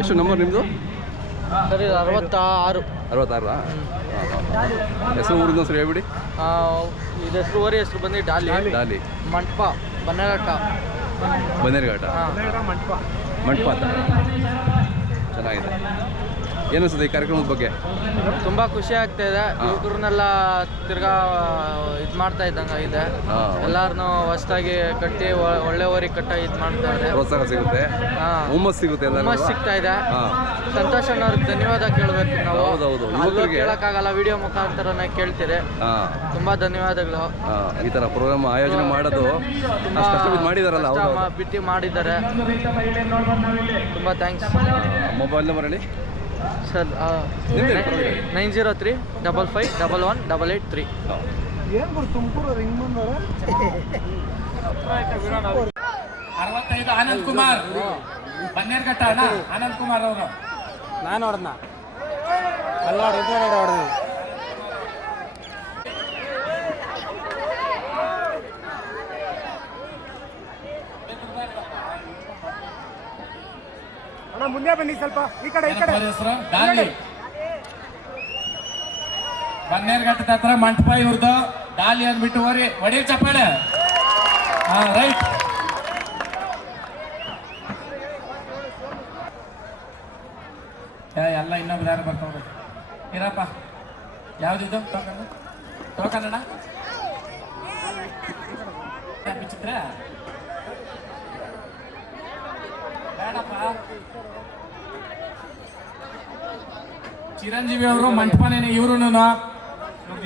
ಎಷ್ಟು ನಂಬರ್ ನಿಮ್ಮದು ಸರಿ ಅರವತ್ತಾರು. ಅರವತ್ತಾರಾ ಹೆಸರು ಊರಿಂದ ಸರಿ ಹೇಳ್ಬಿಡಿ. ಇದು ಹೆಸರು ಓರಿ ಹೆಸರು ಬಂದು ಡಾಲಿ. ಡಾಲಿ. ಮಂಟಪ ಬನ್ನೇಘಟ್ಟ ಬನ್ನೇರ್ಘಾಟ ಮಂಟಪ ಮಂಟಪ ಅಂತ. ಚೆನ್ನಾಗಿದೆ. ಏನು ಅನ್ಸುತ್ತೆ ಈ ಕಾರ್ಯಕ್ರಮದ ಬಗ್ಗೆ? ತುಂಬ ಖುಷಿ ಆಗ್ತಾ ಇದೆ. ಯುವಕರನ್ನೆಲ್ಲ ತಿರ್ಗಾ ಇದು ಮಾಡ್ತಾ ಇದ್ದಂಗೆ ಇದೆ. ಹಾಂ ಹೊಸದಾಗಿ ಕಟ್ಟಿ ಒ- ಒಳ್ಳೆ ಓರಿ ಕಟ್ಟ ಇದು ಮಾಡ್ತಾ ಇದೆ ಪ್ರೋತ್ಸಾಹ ಸಿಗುತ್ತೆ. ಹುಮ್ಮಸ್ ಸಿಗುತ್ತೆ ಹುಮ್ಮಸ್ ಸಿಗ್ತಾ ಇದೆ. ಸಂತೋಷ ಧನ್ಯವಾದ ಕೇಳಬೇಕು ನಾವು. ಹೌದೌದು. ಕೇಳಕ್ಕಾಗಲ್ಲ ವಿಡಿಯೋ ಮುಖಾಂತರನೇ ಕೇಳ್ತೀರಿ. ತುಂಬಾ ಧನ್ಯವಾದಗಳು. ಈ ತರ ಪ್ರೋಗ್ರಾಮ್ ಆಯೋಜನೆ ಮಾಡೋದು ಮಾಡಿದಾರಲ್ಲ ಬಿಟ್ಟು ಮಾಡಿದ್ದಾರೆ. ತುಂಬಾ ಥ್ಯಾಂಕ್ಸ್ ಮೊಬೈಲ್ ನಂಬರ್ ಹೇಳಿ. Sir. Nine zero three double five double one double eight three. ಅರವತ್ತೈದು ಆನಂದ್ ಕುಮಾರ್. ಬನ್ನೇರ್ಘಟ್ಟ ಅಣ್ಣ ಆನಂದ್ ಕುಮಾರ್ ಅವರು. ನಾನು ಹೊಡೆದ್ನ? ಅಲ್ಲ ಹೊಡೆದು ಮುಂದೆ ಬನ್ನಿ ಸ್ವಲ್ಪ. ಈ ಕಡೆ ಈ ಕಡೆ. ಹೆಸರು? ಡಾಲಿ. ಬನ್ನೇರ್ಘಟ್ಟದ ಹತ್ರ ಮಂಟಪ ಇವ್ರದ್ದು ಡಾಲಿ ಅಂದ್ಬಿಟ್ಟು ಓರಿ ಒಡಿ ಚಪ್ಪಾಳೆ? ಹಾ ರೈಟ್. ಎಲ್ಲ ಇನ್ನೊಬ್ರು ಯಾರು ಬರ್ತಾವ್ರಿ ಇರಪ್ಪ. ಯಾವ್ದಿದ್ದು ಟೋಕನ್ ಟೋಕನ್ ಅಣ್ಣ ವಿಚಿತ್ರ. ಚಿರಂಜೀವಿ ಅವರು ಮಂಟಪನೇನೆ ಇವ್ರು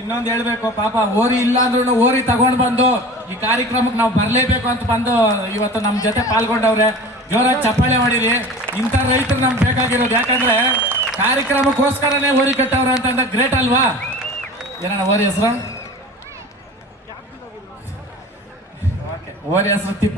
ಇನ್ನೊಂದು ಹೇಳ್ಬೇಕು, ಪಾಪ ಓರಿ ಇಲ್ಲ ಅಂದ್ರೂ ಓರಿ ತಗೊಂಡ್ ಬಂದು ಈ ಕಾರ್ಯಕ್ರಮಕ್ಕೆ ನಾವು ಬರ್ಲೇಬೇಕು ಅಂತ ಬಂದು ಇವತ್ತು ನಮ್ಮ ಜೊತೆ ಪಾಲ್ಗೊಂಡವ್ರೆ. ಜೋರಾಗಿ ಚಪ್ಪಾಳೆ ಮಾಡಿರಿ ಇಂಥ ರೈತರು ನಮ್ಗೆ ಬೇಕಾಗಿರೋದು ಯಾಕಂದ್ರೆ ಕಾರ್ಯಕ್ರಮಕ್ಕೋಸ್ಕರನೇ ಓರಿ ಕಟ್ಟವ್ರೆ ಅಂತ ಗ್ರೇಟ್ ಅಲ್ವಾ? ಏನಣ್ಣ ಓರಿ ಹೆಸರು? ಓರಿ ಹೆಸರು